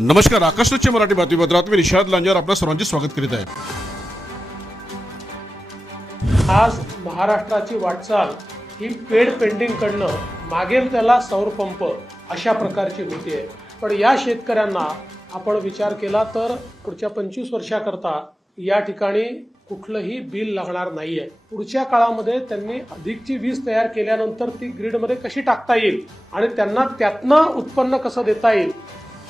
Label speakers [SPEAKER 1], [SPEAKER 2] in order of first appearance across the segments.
[SPEAKER 1] नमस्कार आकाशचे मराठी बातमीपत्रात मी निषाद लांजार आपल्या सर्वांचे स्वागत करीत आहे.
[SPEAKER 2] आज महाराष्ट्राची वाटचाल ही पेड पेंटिंगकडनं मागेल त्याला सौर पंप अशा प्रकारची होती आहे. पण या शेतकऱ्यांना आपण विचार केला तर पुढच्या पंचवीस वर्षाकरता या ठिकाणी कुठलंही बिल लागणार नाहीये. पुढच्या काळामध्ये त्यांनी अधिकची वीज तयार केल्यानंतर ती ग्रीडमध्ये कशी टाकता येईल आणि त्यांना त्यातनं उत्पन्न कसं देता येईल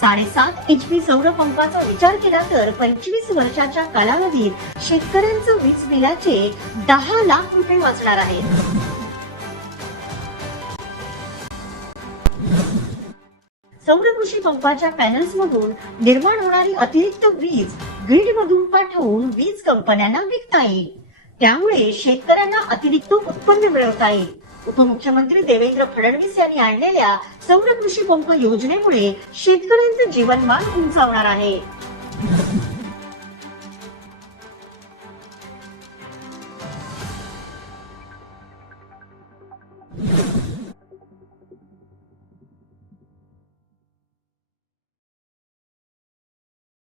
[SPEAKER 3] साडेसात एच पी सौर पंपाचा विचार केला तर पंचवीस वर्षाच्या कालावधीत शेतकऱ्यांचं वीज बिलाचे दहा लाख रुपये वाचणार आहेत. सौर कृषी पंपाच्या पॅनल्स मधून निर्माण होणारी अतिरिक्त वीज ग्रीड मधून पाठवून वीज कंपन्यांना विकता येईल. त्यामुळे शेतकऱ्यांना अतिरिक्त उत्पन्न मिळवता येईल. उपमुख्यमंत्री देवेंद्र फडणवीस यांनी आणलेल्या सौर कृषी पंप योजनेमुळे शेतकऱ्यांचं जीवनमान उंचावणार आहे.